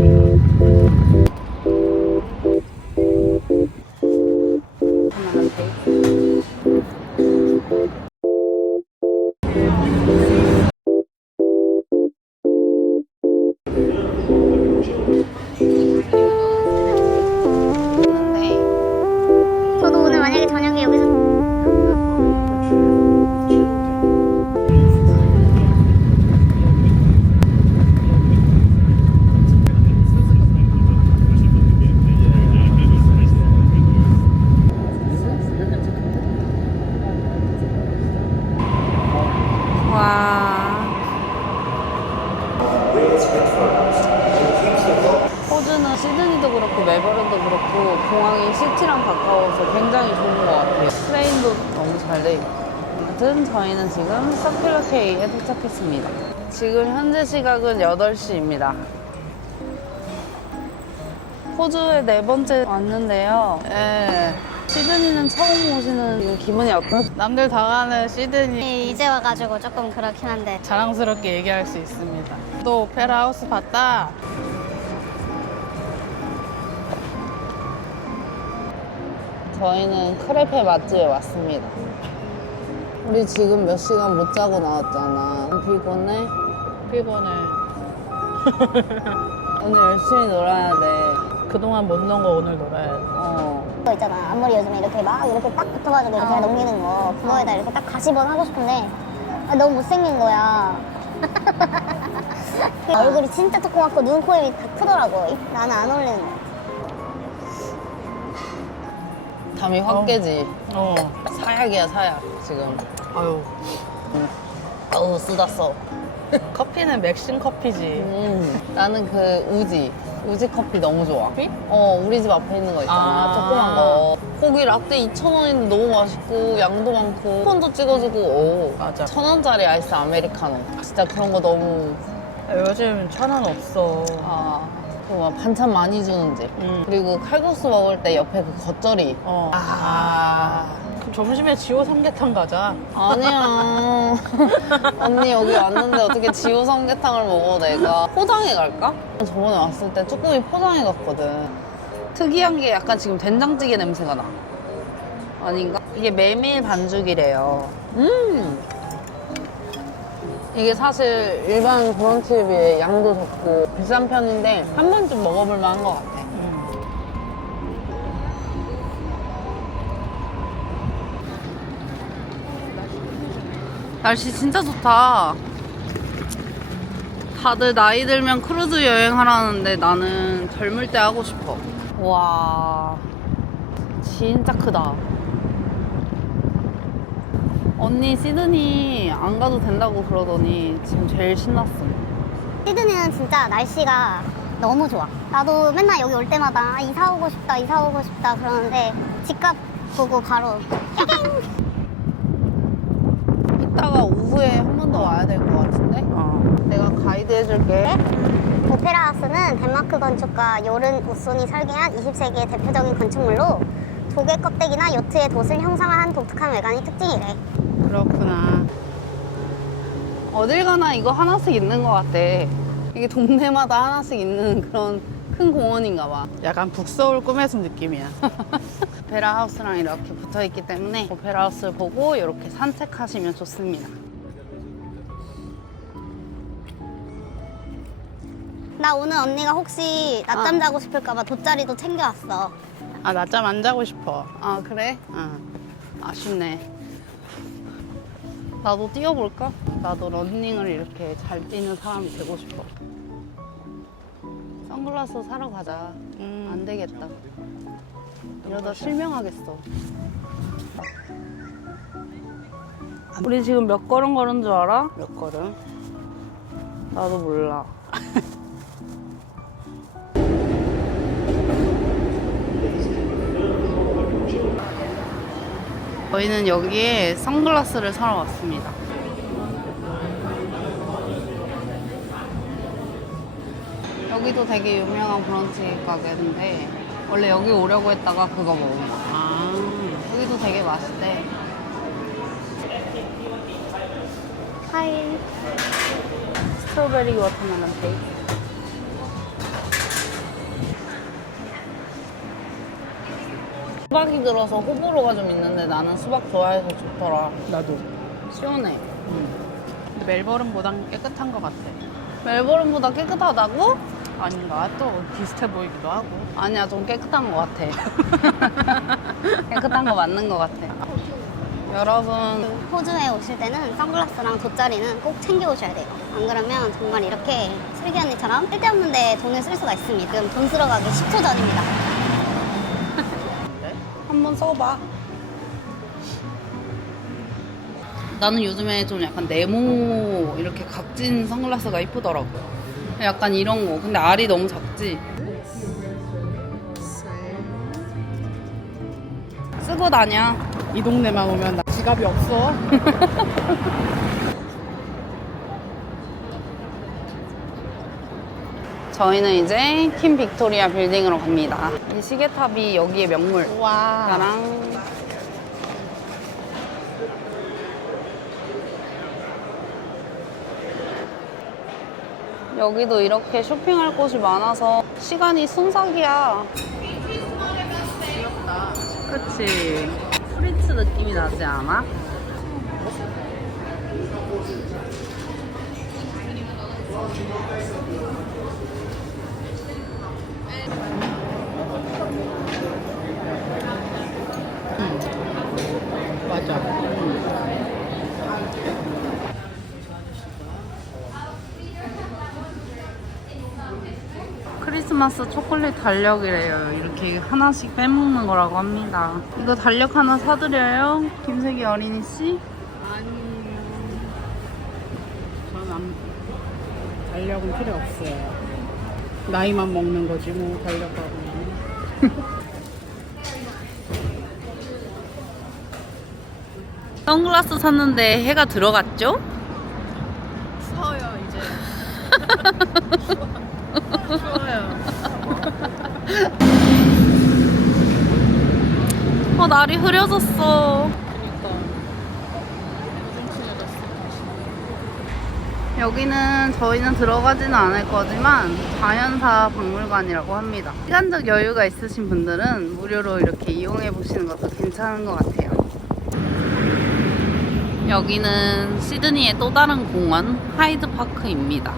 저도 오늘 만약에 저녁에 여기서 호주는 시드니도 그렇고 멜버른도 그렇고 공항이 시티랑 가까워서 굉장히 좋은 것 같아요. 트레인도 너무 잘 돼 있고. 아무튼 저희는 지금 서큘러 K에 도착했습니다. 지금 현재 시각은 8시입니다. 호주에 4번째 왔는데요. 시드니는 처음 오시는 지금 기분이 어떠세요? 남들 다 가는 시드니 이제 와가지고 조금 그렇긴 한데 자랑스럽게 얘기할 수 있습니다. 또 오페라 하우스 봤다. 저희는 크레페 맛집에 왔습니다. 우리 지금 몇 시간 못 자고 나왔잖아. 피곤해? 피곤해. 오늘 열심히 놀아야 돼. 그동안 못 논 거 오늘 놀아야 돼. 그거 있잖아. 앞머리 요즘에 이렇게 막 이렇게 딱 붙어가지고 이렇게 넘기는 거 그거에다 이렇게 딱 가시번 하고 싶은데 너무 못생긴 거야. 얼굴이 진짜 조그맣고 눈, 코, 입이 다 크더라고. 나는 안 어울리는 거야. 담이 확 깨지. 어. 사약이야, 사약, 지금. 아유. 어우, 쓰다써. 커피는 맥심 커피지. 나는 그 우지 커피 너무 좋아. 커피? 우리 집 앞에 있는 거 있잖아. 아. 조그만 거. 거기 라떼 2,000원인데 너무 맛있고 양도 많고 쿠폰도 찍어주고 맞아. 1,000원짜리 아이스 아메리카노. 진짜 그런 거 너무 요즘 1,000원 없어. 그리고 막 반찬 많이 주는 집. 그리고 칼국수 먹을 때 옆에 그 겉절이. 그럼 점심에 지호 삼계탕 가자. 아니야. 언니 여기 왔는데 어떻게 지호 삼계탕을 먹어 내가. 포장해 갈까? 저번에 왔을 때 쭈꾸미 포장해 갔거든. 특이한 게 약간 지금 된장찌개 냄새가 나. 아닌가? 이게 메밀 반죽이래요. 이게 사실 일반 브런치에 비해 양도 적고 비싼 편인데 한 번쯤 먹어볼 만한 것 같아. 날씨 진짜 좋다. 다들 나이 들면 크루즈 여행하라는데 나는 젊을 때 하고 싶어. 와, 진짜 크다. 언니 시드니 안 가도 된다고 그러더니 지금 제일 신났어. 시드니는 진짜 날씨가 너무 좋아. 나도 맨날 여기 올 때마다 이사 오고 싶다, 이사 오고 싶다 그러는데 집값 보고 바로 이따가 오후에 한 번 더 와야 될 것 같은데? 내가 가이드 해줄게. 오페라 하우스는 덴마크 건축가 요른 우손이 설계한 20세기의 대표적인 건축물로 조개 껍데기나 요트의 돛을 형상화한 독특한 외관이 특징이래. 그렇구나. 어딜 가나 이거 하나씩 있는 것 같아. 이게 동네마다 하나씩 있는 그런 큰 공원인가 봐. 약간 북서울 꿈의 숲 느낌이야. 오페라 하우스랑 이렇게 붙어 있기 때문에 오페라 하우스를 보고 이렇게 산책하시면 좋습니다. 나 오늘 언니가 혹시 낮잠 자고 싶을까봐 돗자리도 챙겨왔어. 낮잠 안 자고 싶어. 아, 그래? 아쉽네. 나도 뛰어볼까? 나도 러닝을 이렇게 잘 뛰는 사람이 되고 싶어. 선글라스 사러 가자. 안 되겠다. 이러다 실명하겠어. 우리 지금 몇 걸음 걸은 줄 알아? 몇 걸음? 나도 몰라. 저희는 여기에 선글라스를 사러 왔습니다. 여기도 되게 유명한 브런치 가게인데 원래 여기 오려고 했다가 그거 먹은 거야. 여기도 되게 맛있대. 하이. 스트로베리 워터멜론 케이크. 수박이 들어서 호불호가 좀 있는데 나는 수박 좋아해서 좋더라. 나도. 시원해. 근데 멜버른보단 깨끗한 것 같아. 멜버른보다 깨끗하다고? 아닌가? 또 비슷해 보이기도 하고. 아니야, 좀 깨끗한 것 같아. 깨끗한 거 맞는 것 같아. 여러분, 호주에 오실 때는 선글라스랑 돗자리는 꼭 챙겨 오셔야 돼요. 안 그러면 정말 이렇게 슬기 언니처럼 쓸데없는 데 돈을 쓸 수가 있습니다. 지금 돈 쓰러 가기 10초 전입니다. 한번 써봐. 나는 요즘에 좀 약간 네모 이렇게 각진 선글라스가 이쁘더라고. 약간 이런 거. 근데 알이 너무 작지? 쓰고 다녀. 이 동네만 오면 나 지갑이 없어. 저희는 이제 퀸 빅토리아 빌딩으로 갑니다. 이 시계탑이 여기의 명물. 와. 나랑 여기도 이렇게 쇼핑할 곳이 많아서 시간이 순삭이야. 귀엽다. 그치? 프리츠 느낌이 나지 않아? 맞아. 크리스마스 초콜릿 달력이래요. 이렇게 하나씩 빼먹는 거라고 합니다. 이거 달력 하나 사드려요? 김세기 어린이씨? 아니. 전 달력은 필요 없어요. 나이만 먹는 거지 뭐 달력하고. 선글라스 샀는데 해가 들어갔죠? 추워요 이제. 추워요. 날이 흐려졌어. 그러니까 엄청 친해졌어. 여기는 저희는 들어가지는 않을 거지만 자연사 박물관이라고 합니다. 시간적 여유가 있으신 분들은 무료로 이렇게 이용해 보시는 것도 괜찮은 것 같아요. 여기는 시드니의 또 다른 공원 하이드파크입니다.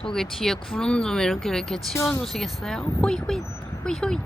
저기 뒤에 구름 좀 이렇게 치워주시겠어요? 호이호이 호이호이.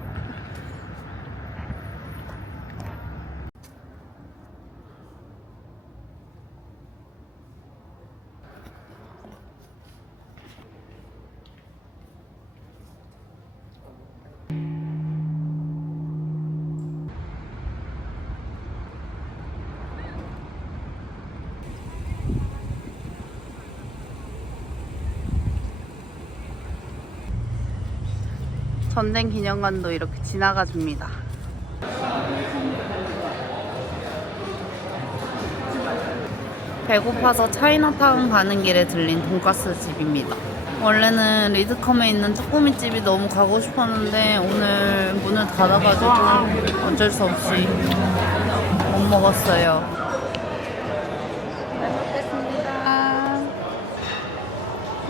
전쟁 기념관도 이렇게 지나가 줍니다. 배고파서 차이나타운 가는 길에 들린 돈가스 집입니다. 원래는 리드컴에 있는 쭈꾸미 집이 너무 가고 싶었는데 오늘 문을 닫아가지고 어쩔 수 없이 못 먹었어요. 잘 먹겠습니다.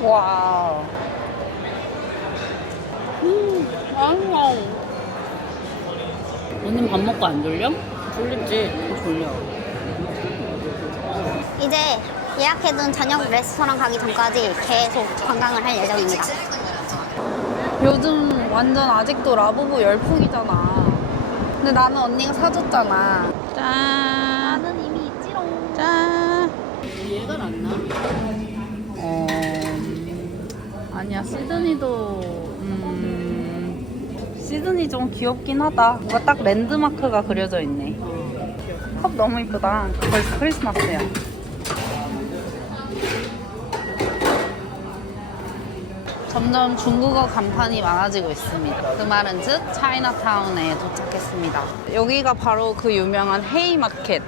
와우. 맛있어. 오늘 밥 먹고 안 졸려? 졸립지? 졸려. 이제 예약해둔 저녁 레스토랑 가기 전까지 계속 관광을 할 예정입니다. 요즘 완전 아직도 라부부 열풍이잖아. 근데 나는 언니가 사줬잖아. 짠. 나는 이미 있지롱. 짠. 얘가 낫나? 아니야. 시드니도 시드니 좀 귀엽긴 하다. 뭔가 딱 랜드마크가 그려져 있네. 컵 너무 이쁘다. 벌써 크리스마스야. 점점 중국어 간판이 많아지고 있습니다. 그 말은 즉 차이나타운에 도착했습니다. 여기가 바로 그 유명한 헤이마켓.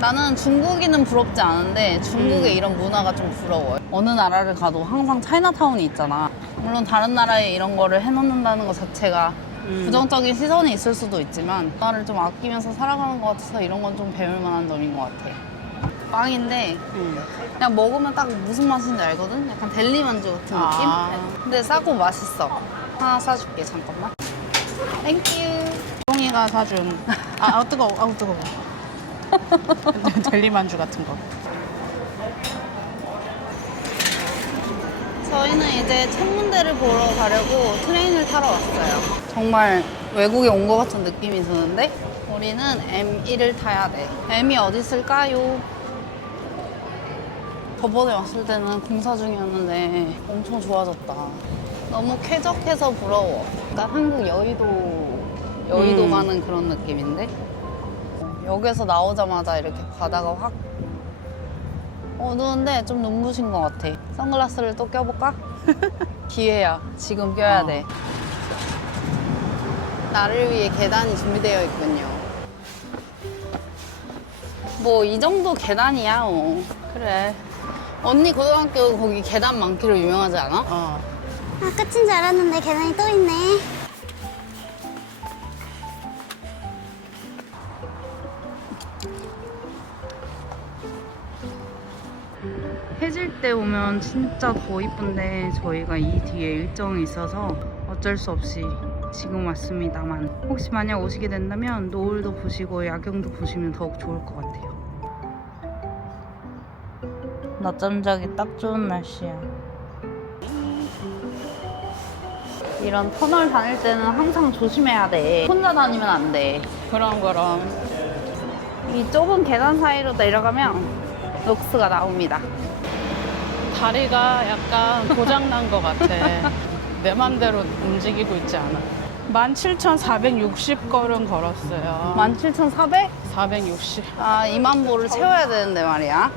나는 중국인은 부럽지 않은데 중국의 이런 문화가 좀 부러워요. 어느 나라를 가도 항상 차이나타운이 있잖아. 물론 다른 나라에 이런 거를 해놓는다는 것 자체가 부정적인 시선이 있을 수도 있지만 문화를 좀 아끼면서 살아가는 것 같아서 이런 건 좀 배울 만한 점인 것 같아. 빵인데 그냥 먹으면 딱 무슨 맛인지 알거든? 약간 델리 만두 같은 느낌? 근데 싸고 맛있어. 하나 사줄게, 잠깐만. 땡큐. 똥이가 사준. 뜨거워. 아우, 뜨거워. 델리만주 같은 거. 저희는 이제 천문대를 보러 가려고 트레인을 타러 왔어요. 정말 외국에 온 것 같은 느낌이 드는데 우리는 M1을 타야 돼. M이 어디 있을까요? 저번에 왔을 때는 공사 중이었는데 엄청 좋아졌다. 너무 쾌적해서 부러워. 그러니까 한국 여의도 가는 그런 느낌인데 여기서 나오자마자 이렇게 바다가 확 어두운데 좀 눈부신 것 같아. 선글라스를 또 껴볼까? 기회야. 지금 껴야 돼. 나를 위해 계단이 준비되어 있군요. 뭐 이 정도 계단이야 뭐. 그래. 언니 고등학교 거기 계단 많기로 유명하지 않아? 어. 아, 끝인 줄 알았는데 계단이 또 있네. 해질 때 오면 진짜 더 이쁜데 저희가 이 뒤에 일정이 있어서 어쩔 수 없이 지금 왔습니다만 혹시 만약 오시게 된다면 노을도 보시고 야경도 보시면 더욱 좋을 것 같아요. 낮잠 자기 딱 좋은 날씨야. 이런 터널 다닐 때는 항상 조심해야 돼. 혼자 다니면 안 돼. 그럼. 이 좁은 계단 사이로 내려가면 녹스가 나옵니다. 다리가 약간 고장난 것 같아. 내 맘대로 움직이고 있지 않아. 17,460걸음 걸었어요. 17,400? 460. 아, 2만 보를 채워야 되는데 말이야.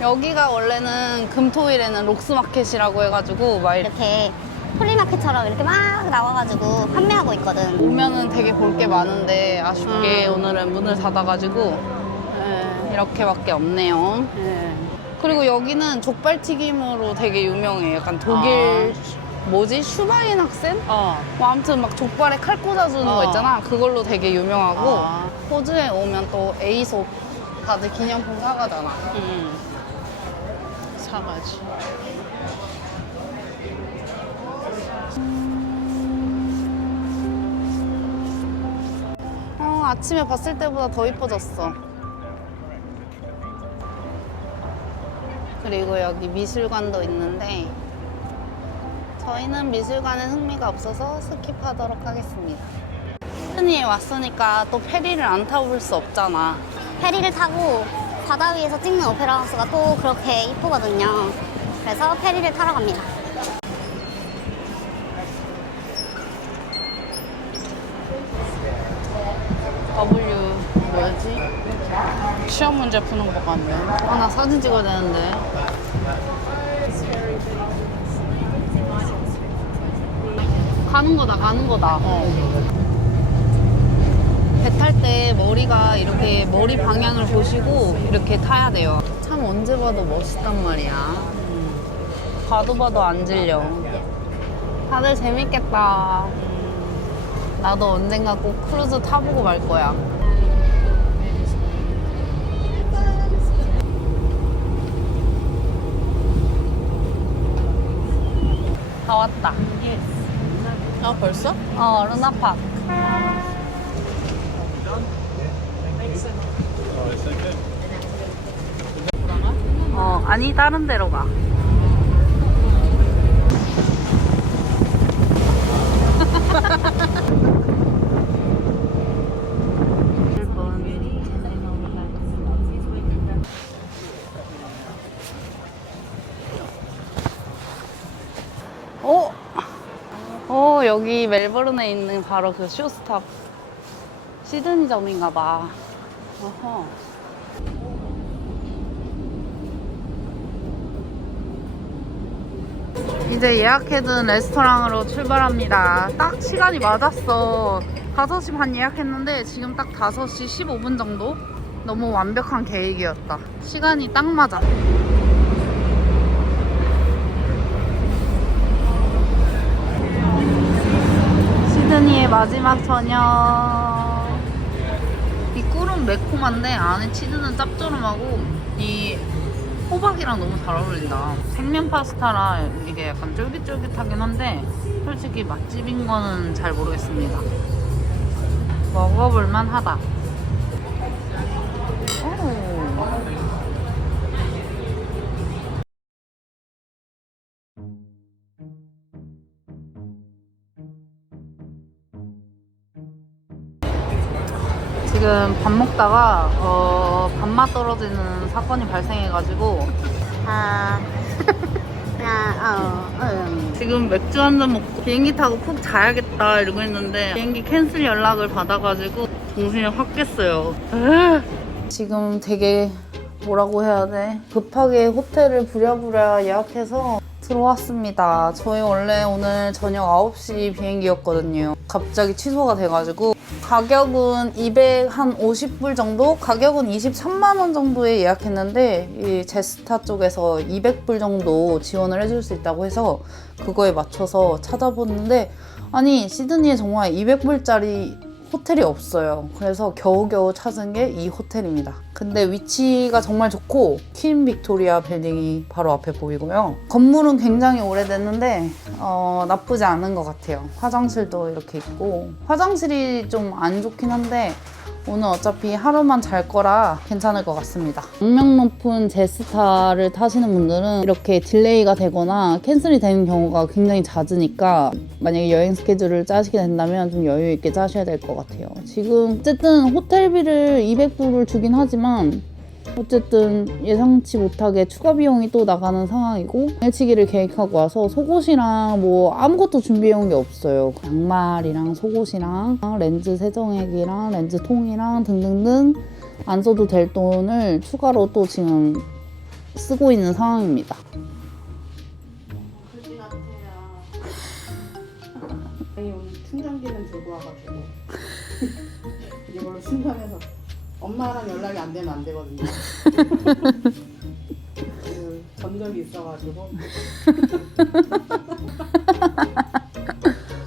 여기가 원래는 금토일에는 록스마켓이라고 해가지고 막 이렇게 플리마켓처럼 이렇게 막 나와가지고 판매하고 있거든. 오면은 되게 볼 게 많은데 아쉽게 오늘은 문을 닫아가지고 이렇게밖에 없네요. 그리고 여기는 족발튀김으로 되게 유명해. 약간 독일 뭐지? 슈바인학센? 뭐 아무튼 막 족발에 칼 꽂아주는 거 있잖아. 그걸로 되게 유명하고 호주에 오면 또 에이솝 다들 기념품 사가잖아. 사가지. 아침에 봤을 때보다 더 이뻐졌어. 그리고 여기 미술관도 있는데 저희는 미술관에 흥미가 없어서 스킵하도록 하겠습니다. 시드니에 왔으니까 또 페리를 안 타볼 수 없잖아. 페리를 타고 바다 위에서 찍는 오페라 하우스가 또 그렇게 이쁘거든요. 그래서 페리를 타러 갑니다. W 뭐였지? 시험 문제 푸는 거 같네. 나 사진 찍어야 되는데. 가는 거다. 배 탈 때 머리가 이렇게 머리 방향을 보시고 이렇게 타야 돼요. 참 언제 봐도 멋있단 말이야. 봐도 안 질려. 다들 재밌겠다. 나도 언젠가 꼭 크루즈 타보고 말 거야. 다 왔다. 벌써? 루나파크. 아니 다른 데로 가. 여기 멜버른에 있는 바로 그 쇼스탑 시드니점인가 봐. 어허. 이제 예약해둔 레스토랑으로 출발합니다. 딱 시간이 맞았어. 5시 반 예약했는데 지금 딱 5시 15분 정도? 너무 완벽한 계획이었다. 시간이 딱 맞아. 시드니의 마지막 저녁. 이 꿀은 매콤한데 안에 치즈는 짭조름하고 이 호박이랑 너무 잘 어울린다. 생면 파스타라 이게 약간 쫄깃쫄깃하긴 한데 솔직히 맛집인 거는 잘 모르겠습니다. 먹어볼만 하다. 지금 밥 먹다가 밥맛 떨어지는 사건이 발생해가지고 지금 맥주 한 잔 먹고 비행기 타고 푹 자야겠다 이러고 있는데 비행기 캔슬 연락을 받아가지고 정신이 확 깼어요. 지금 되게 뭐라고 해야 돼? 급하게 호텔을 부랴부랴 예약해서 들어왔습니다. 저희 원래 오늘 저녁 9시 비행기였거든요. 갑자기 취소가 돼가지고 가격은 250불 정도? 가격은 23만 원 정도에 예약했는데 이 제스타 쪽에서 200불 정도 지원을 해줄 수 있다고 해서 그거에 맞춰서 찾아봤는데 아니 시드니에 정말 200불짜리 호텔이 없어요. 그래서 겨우겨우 찾은 게 이 호텔입니다. 근데 위치가 정말 좋고 퀸 빅토리아 빌딩이 바로 앞에 보이고요. 건물은 굉장히 오래됐는데 나쁘지 않은 것 같아요. 화장실도 이렇게 있고 화장실이 좀 안 좋긴 한데 오늘 어차피 하루만 잘 거라 괜찮을 것 같습니다. 악명 높은 제스타를 타시는 분들은 이렇게 딜레이가 되거나 캔슬이 되는 경우가 굉장히 잦으니까 만약에 여행 스케줄을 짜시게 된다면 좀 여유 있게 짜셔야 될 것 같아요. 지금 어쨌든 호텔비를 200불을 주긴 하지만 어쨌든 예상치 못하게 추가 비용이 또 나가는 상황이고 당일치기를 계획하고 와서 속옷이랑 뭐 아무것도 준비해온 게 없어요. 양말이랑 속옷이랑 렌즈 세정액이랑 렌즈 통이랑 등등등 안 써도 될 돈을 추가로 또 지금 쓰고 있는 상황입니다. 그지 같아요. 아니 오늘 충전기는 들고 와가지고 이걸로 충전해서 엄마랑 연락이 안 되면 안 되거든요. 그 전적이 있어가지고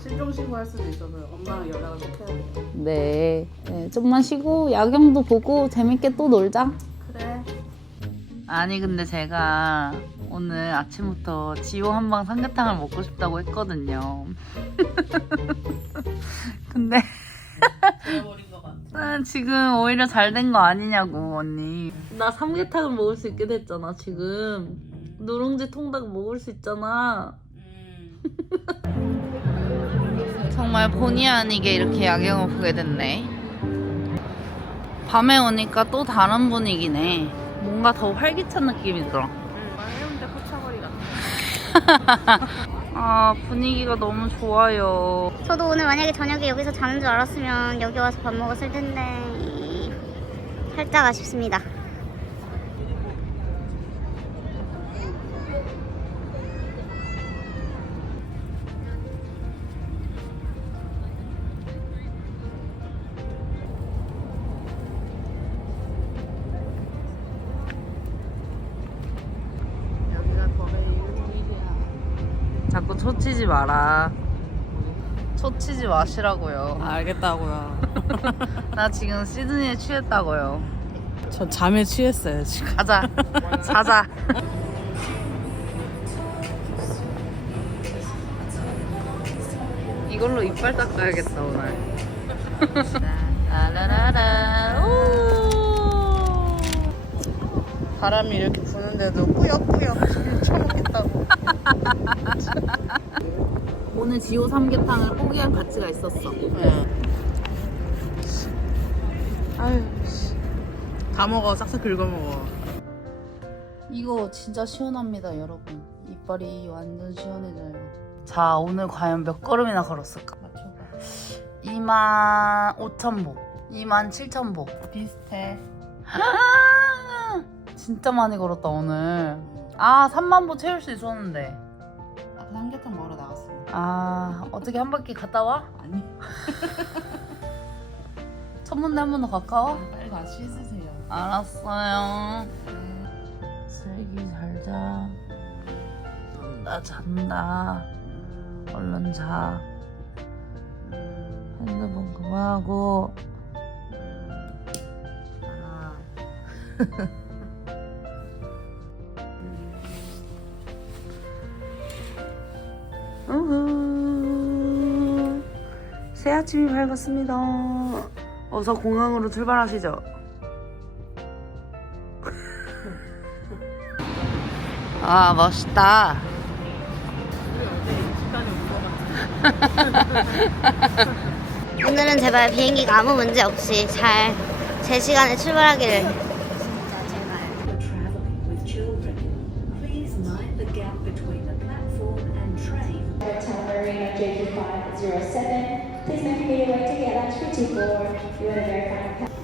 실종 신고할 수도 있어서 엄마랑 연락을 꼭 해야 돼요. 네, 좀만 쉬고 야경도 보고 재밌게 또 놀자. 그래. 아니 근데 제가 오늘 아침부터 지호 한방 삼계탕을 먹고 싶다고 했거든요. 근데 잃어버린 것 같아. 지금 오히려 잘 된 거 아니냐고 언니. 나 삼계탕을 먹을 수 있게 됐잖아 지금. 누룽지 통닭 먹을 수 있잖아. 정말 본의 아니게 이렇게 야경을 보게 됐네. 밤에 오니까 또 다른 분위기네. 뭔가 더 활기찬 느낌이 들어. 해운대 포차거리 같아. 아 분위기가 너무 좋아요. 저도 오늘 만약에 저녁에 여기서 자는 줄 알았으면 여기 와서 밥 먹었을 텐데 살짝 아쉽습니다. 여기가 범의 일이야. 자꾸 초치지 마라. 초치지 마시라고요. 알겠다고요. 나 지금 시드니에 취했다고요. 저 잠에 취했어요 지금. 가자. 자자. 이걸로 이빨 닦아야겠다 오늘. 라라라라. 오. 바람이 이렇게 부는데도 꾸역꾸역 쳐먹겠다고. 오늘 지호 삼계탕을 포기할 가치가 있었어. 아유, 다 먹어. 싹싹 긁어 먹어. 이거 진짜 시원합니다 여러분. 이빨이 완전 시원해져요. 자 오늘 과연 몇 걸음이나 걸었을까? 맞춰봐. 25,000보 27,000보 비슷해. 진짜 많이 걸었다 오늘. 아 30,000보 채울 수 있었는데. 아까 삼계탕 먹으러 나갔어. 아 어떻게 한 바퀴 갔다 와? 아니. 천문대 한 번 더 가까워? 빨리 가서 씻으세요. 알았어요. 슬기 잘자. 나 잔다. 얼른 자. 핸드폰 그만하고. 우후. 새 아침이 밝았습니다. 어서 공항으로 출발하시죠. 아, 멋있다. 오늘은 제발 비행기가 아무 문제 없이 잘 제 시간에 출발하기를. Traveling with children, please mind the gap between the platform and train. Tower Marina JQ507. Please make your way to get latch for 24. You want to verify.